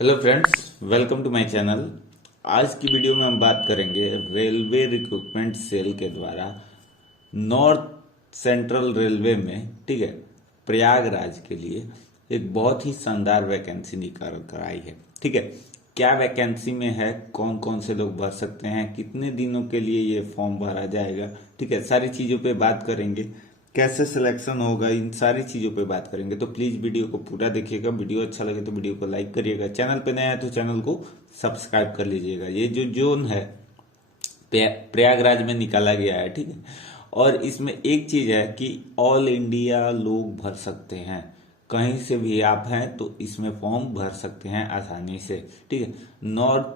Hello friends, welcome to my channel. आज की video में हम बात करेंगे रेलवे रिक्रूटमेंट सेल के द्वारा नॉर्थ सेंट्रल रेलवे में, ठीक है, प्रयागराज के लिए एक बहुत ही शानदार वैकेंसी निकाल कर आई है। ठीक है, क्या वैकेंसी में है, कौन कौन से लोग भर सकते हैं, कितने दिनों के लिए ये फॉर्म भरा जाएगा, ठीक है, सारी चीज़ों पे बात करेंगे। कैसे सिलेक्शन होगा, इन सारी चीज़ों पे बात करेंगे। तो प्लीज़ वीडियो को पूरा देखिएगा। वीडियो अच्छा लगे तो वीडियो को लाइक करिएगा। चैनल पे नया है तो चैनल को सब्सक्राइब कर लीजिएगा। ये जो जोन है प्रयागराज में निकाला गया है, ठीक है। और इसमें एक चीज़ है कि ऑल इंडिया लोग भर सकते हैं। कहीं से भी आप हैं तो इसमें फॉर्म भर सकते हैं आसानी से, ठीक है। नॉर्थ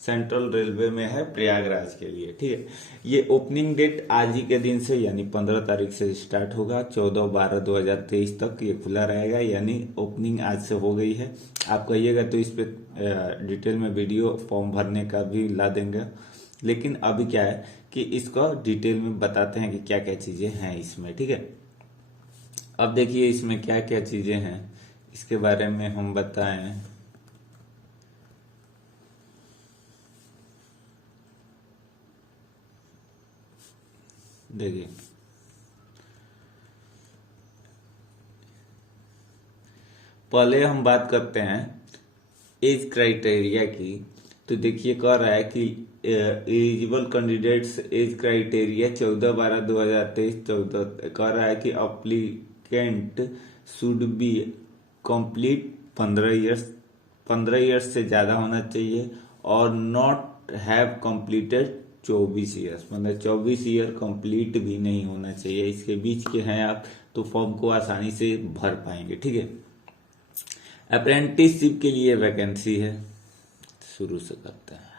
सेंट्रल रेलवे में है प्रयागराज के लिए, ठीक है। ये ओपनिंग डेट आज ही के दिन से यानी 15 तारीख से स्टार्ट होगा। 14/12/2023 तक ये खुला रहेगा, यानी ओपनिंग आज से हो गई है। आप कहिएगा तो इस पे डिटेल में वीडियो फॉर्म भरने का भी ला देंगे। लेकिन अभी क्या है कि इसको डिटेल में बताते हैं कि क्या क्या चीजें हैं इसमें, ठीक है। अब देखिए इसमें क्या क्या चीजें हैं, इसके बारे में हम बताएं। देखिए, पहले हम बात करते हैं एज क्राइटेरिया की। तो देखिए कह रहा है कि एलिजिबल कैंडिडेट्स एज क्राइटेरिया 14/12/2023। 14 कह रहा है कि applicant should be complete 15 years, 15 years से ज़्यादा होना चाहिए, और नॉट हैव कंप्लीटेड 24 ईयर्स, मतलब 24 ईयर कंप्लीट भी नहीं होना चाहिए। इसके बीच के हैं आप तो फॉर्म को आसानी से भर पाएंगे, ठीक है। अप्रेंटिसशिप के लिए वैकेंसी है, शुरू से करते हैं।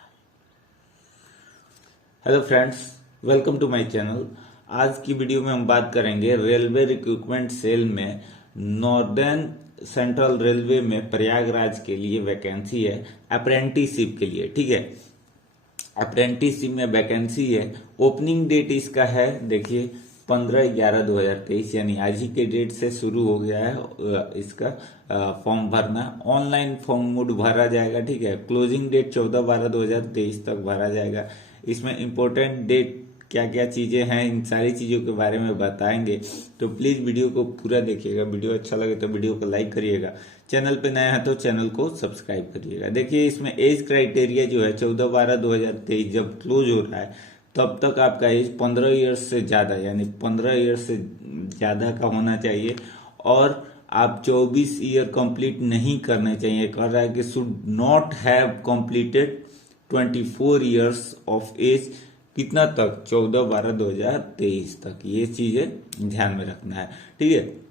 Hello friends, welcome to my channel. आज की वीडियो में हम बात करेंगे रेलवे रिक्रूटमेंट सेल में नॉर्दर्न सेंट्रल रेलवे में प्रयागराज के लिए वैकेंसी है अप्रेंटिसशिप के लिए, ठीक है। अप्रेंटिसशिप में वैकेंसी है। ओपनिंग डेट इसका है, देखिए 15/11/2023, यानी आज ही के डेट से शुरू हो गया है इसका फॉर्म भरना। ऑनलाइन फॉर्म मोड भरा जाएगा, ठीक है। क्लोजिंग डेट 14/12/2023 तक भरा जाएगा। इसमें इंपॉर्टेंट डेट क्या क्या चीजें हैं, इन सारी चीजों के बारे में बताएंगे। तो प्लीज वीडियो को पूरा देखिएगा। वीडियो अच्छा लगे तो वीडियो को लाइक करिएगा। चैनल पे नया है तो चैनल को सब्सक्राइब करिएगा। देखिए इसमें एज क्राइटेरिया जो है 14/12/2023 जब क्लोज हो रहा है तब तक आपका एज 15 ईयर्स से ज्यादा, यानी 15 ईयर्स से ज्यादा का होना चाहिए, और आप 24 ईयर कंप्लीट नहीं करने चाहिए। कर रहा है कि should not have completed 24 years of age, कितना तक, 14/12/2023 तक। ये चीजें ध्यान में रखना है, ठीक है।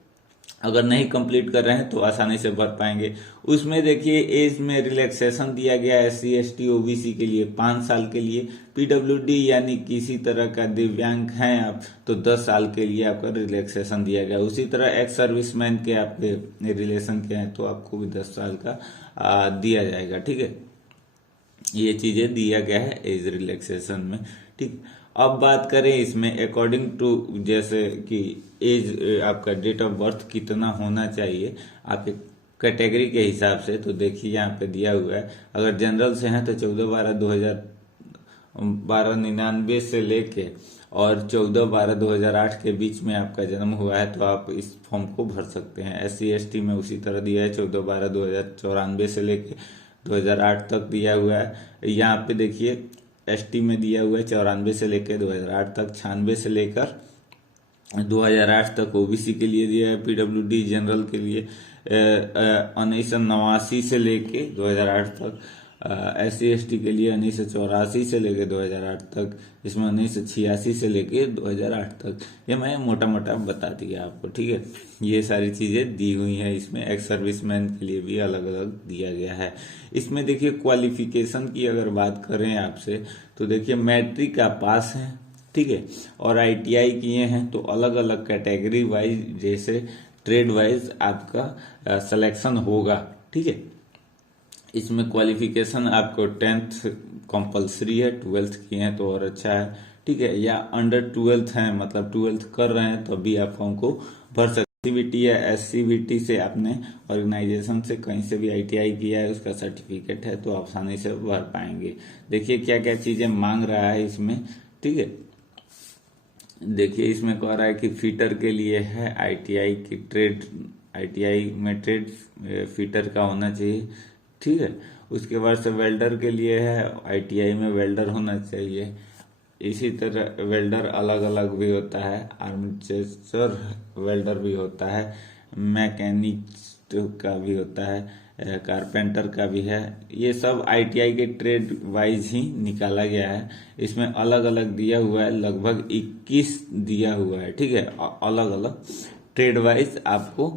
अगर नहीं कंप्लीट कर रहे हैं तो आसानी से भर पाएंगे। उसमें देखिए एज में रिलैक्सेशन दिया गया है SC ST OBC के लिए 5 साल के लिए। PWD यानी किसी तरह का दिव्यांग हैं आप तो 10 साल के लिए आपका रिलैक्सेशन दिया गया। उसी तरह एक्स सर्विसमैन के आपके रिलेशन के हैं तो आपको भी 10 साल का दिया जाएगा, ठीक है। ये चीजें दिया गया है एज रिलैक्सेशन में, ठीक। अब बात करें इसमें अकॉर्डिंग टू, जैसे कि एज आपका डेट ऑफ बर्थ कितना होना चाहिए आपके कैटेगरी के हिसाब से। तो देखिए यहाँ पे दिया हुआ है, अगर जनरल से हैं तो 14/12/2099 से लेके और 14/12/2008 के बीच में आपका जन्म हुआ है तो आप इस फॉर्म को भर सकते हैं। SC ST में उसी तरह दिया है, 14/12/2094 से लेके 2008 तक दिया हुआ है। यहाँ पे देखिए ST में दिया हुआ है 94 से लेकर 2008 तक, 96 से लेकर 2008 तक OBC के लिए दिया है। PWD जनरल के लिए 1989 से लेके 2008 तक, SC ST के लिए 1984 से लेके 2008 तक, इसमें 1986 से लेके 2008 तक। ये मैं मोटा मोटा बता दिया आपको, ठीक है। ये सारी चीजें दी हुई हैं। इसमें एक्स सर्विसमैन के लिए भी अलग अलग दिया गया है। इसमें देखिए क्वालिफिकेशन की अगर बात करें आपसे तो देखिए मैट्रिक का पास है, ठीक है, और ITI किए हैं तो अलग अलग कैटेगरी वाइज, जैसे ट्रेड वाइज आपका सिलेक्शन होगा, ठीक है। इसमें क्वालिफिकेशन आपको 10th कंपलसरी है, 12th किए हैं तो और अच्छा है, ठीक है, या अंडर 12th है, मतलब 12th कर रहे हैं तो अभी आप फॉर्म को भर सकते सीबीटी या एससीबीटी से आपने ऑर्गेनाइजेशन से कहीं से भी आईटीआई किया है, उसका सर्टिफिकेट है, तो आसानी से भर पाएंगे। देखिए क्या क्या चीजें मांग रहा है इसमें, ठीक है। देखिए इसमें कह रहा है कि फिटर के लिए है आईटीआई की ट्रेड, आईटीआई में ट्रेड फिटर का होना चाहिए, ठीक है। उसके बाद से वेल्डर के लिए है, आईटीआई में वेल्डर होना चाहिए। इसी तरह वेल्डर अलग अलग भी होता है, आर्मचेस्टर वेल्डर भी होता है, मैकेनिस्ट का भी होता है, कारपेंटर का भी है। ये सब आईटीआई के ट्रेड वाइज ही निकाला गया है। इसमें अलग अलग दिया हुआ है, लगभग 21 दिया हुआ है, ठीक है। अलग अलग ट्रेड वाइज आपको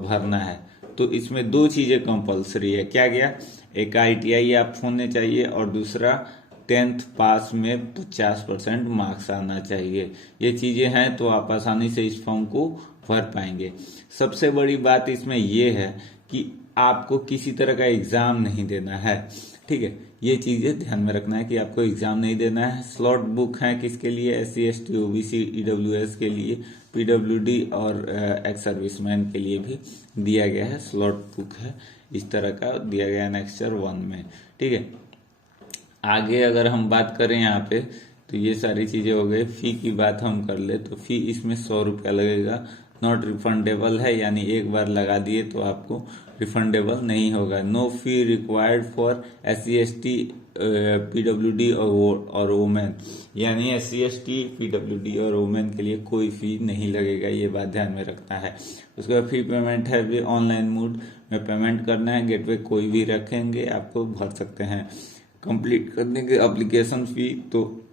भरना है। तो इसमें दो चीजें कंपलसरी है, क्या क्या, एक आईटीआई आप होने चाहिए और दूसरा 10th पास में 50% मार्क्स आना चाहिए। ये चीजें हैं तो आप आसानी से इस फॉर्म को भर पाएंगे। सबसे बड़ी बात इसमें यह है कि आपको किसी तरह का एग्जाम नहीं देना है, ठीक है। ये चीजें ध्यान में रखना है कि आपको एग्जाम नहीं देना है। स्लॉट बुक है किसके लिए, एससी एसटी ओबीसी ईडब्ल्यूएस के लिए, पीडब्ल्यूडी और एक्स सर्विसमैन के लिए भी दिया गया है। स्लॉट बुक है इस तरह का दिया गया एनेक्सचर 1 में, ठीक है। आगे अगर हम बात करें यहाँ पे तो ये सारी चीजें हो गई। फी की बात हम कर ले तो फी इसमें 100 रुपया लगेगा, नॉट रिफंडेबल है, यानी एक बार लगा दिए तो आपको रिफंडेबल नहीं होगा। No fee required for SC ST पीडब्ल्यूडी और वोमेन, यानी एससी एसटी पीडब्ल्यूडी और वोमेन के लिए कोई फी नहीं लगेगा, ये बात ध्यान में रखना है। उसके बाद फी पेमेंट है भी ऑनलाइन मोड में पेमेंट करना है, गेटवे कोई भी रखेंगे आपको भर सकते हैं। कंप्लीट करने के एप्लीकेशन फी तो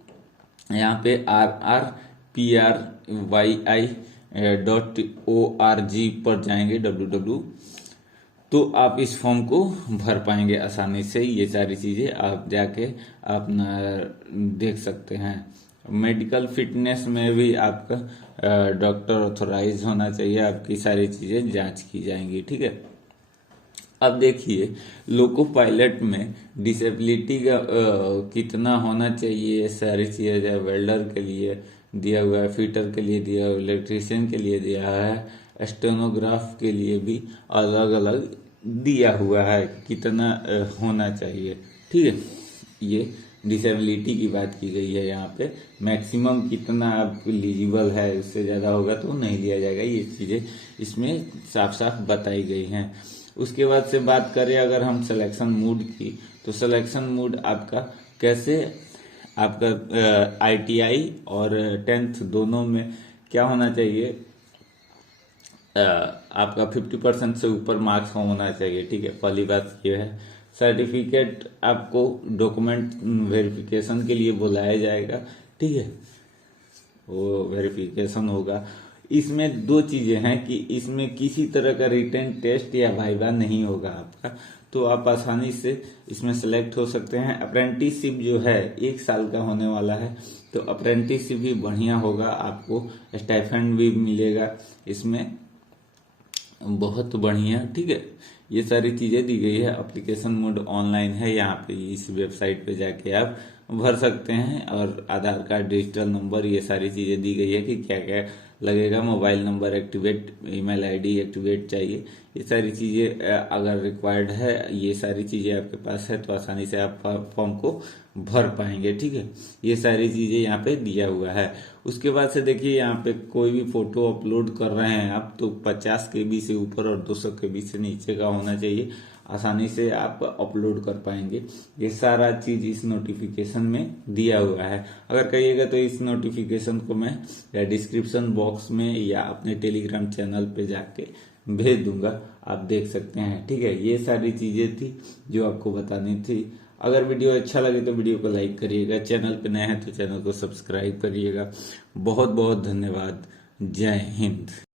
यहाँ पे rrpryI.org पर जाएंगे www, तो आप इस फॉर्म को भर पाएंगे आसानी से। ये सारी चीजें आप जाके अपना देख सकते हैं। मेडिकल फिटनेस में भी आपका डॉक्टर ऑथोराइज होना चाहिए, आपकी सारी चीजें जांच की जाएंगी, ठीक है। अब देखिए लोको पायलट में डिसेबिलिटी का कितना होना चाहिए, सारी चीजें जो वेल्डर के लिए दिया हुआ है, फिटर के लिए दिया हुआ है, इलेक्ट्रीशियन के लिए दिया है, स्टेनोग्राफ के लिए भी अलग अलग दिया हुआ है कितना होना चाहिए, ठीक है। ये डिसेबिलिटी की बात की गई है यहाँ पे। मैक्सिमम कितना आप एलिजिबल है, उससे ज्यादा होगा तो नहीं लिया जाएगा, ये चीजें इसमें साफ साफ बताई गई हैं। उसके बाद से बात करें अगर हम सिलेक्शन मूड की, तो सिलेक्शन मूड आपका कैसे, आपका आईटीआई और 10th दोनों में क्या होना चाहिए, आपका 50% से ऊपर मार्क्स होना चाहिए, ठीक है। पहली बात ये है। सर्टिफिकेट आपको डॉक्यूमेंट वेरिफिकेशन के लिए बुलाया जाएगा, ठीक है, वो वेरिफिकेशन होगा। इसमें दो चीजें हैं कि इसमें किसी तरह का रिटन टेस्ट या वाइवा नहीं होगा आपका, तो आप आसानी से इसमें सेलेक्ट हो सकते हैं। अप्रेंटिसशिप जो है 1 साल का होने वाला है, तो अप्रेंटिसशिप भी बढ़िया होगा, आपको स्टाइपेंड भी मिलेगा इसमें, बहुत बढ़िया, ठीक है। ये सारी चीजें दी गई है। एप्लीकेशन मोड ऑनलाइन है, यहाँ पे इस वेबसाइट पे जाके आप भर सकते हैं। और आधार कार्ड, डिजिटल नंबर, ये सारी चीजें दी गई है कि क्या क्या लगेगा। Mobile number activate, email ID activate चाहिए, ये सारी चीजें अगर रिक्वायर्ड है, ये सारी चीजें आपके पास है तो आसानी से आप फॉर्म को भर पाएंगे, ठीक है। ये सारी चीजें यहाँ पे दिया हुआ है। उसके बाद से देखिए यहाँ पे कोई भी फोटो अपलोड कर रहे हैं आप, तो 50 KB से ऊपर और 200 KB से नीचे का होना चाहिए, आसानी से आप अपलोड कर पाएंगे। ये सारा चीज इस नोटिफिकेशन में दिया हुआ है। अगर कहिएगा तो इस नोटिफिकेशन को मैं या डिस्क्रिप्शन बॉक्स में या अपने टेलीग्राम चैनल पे जाके भेज दूंगा, आप देख सकते हैं, ठीक है। ये सारी चीजें थी जो आपको बतानी थी। अगर वीडियो अच्छा लगे तो वीडियो को लाइक करिएगा, चैनल पे नए हैं तो चैनल को सब्सक्राइब करिएगा। बहुत बहुत धन्यवाद। जय हिंद।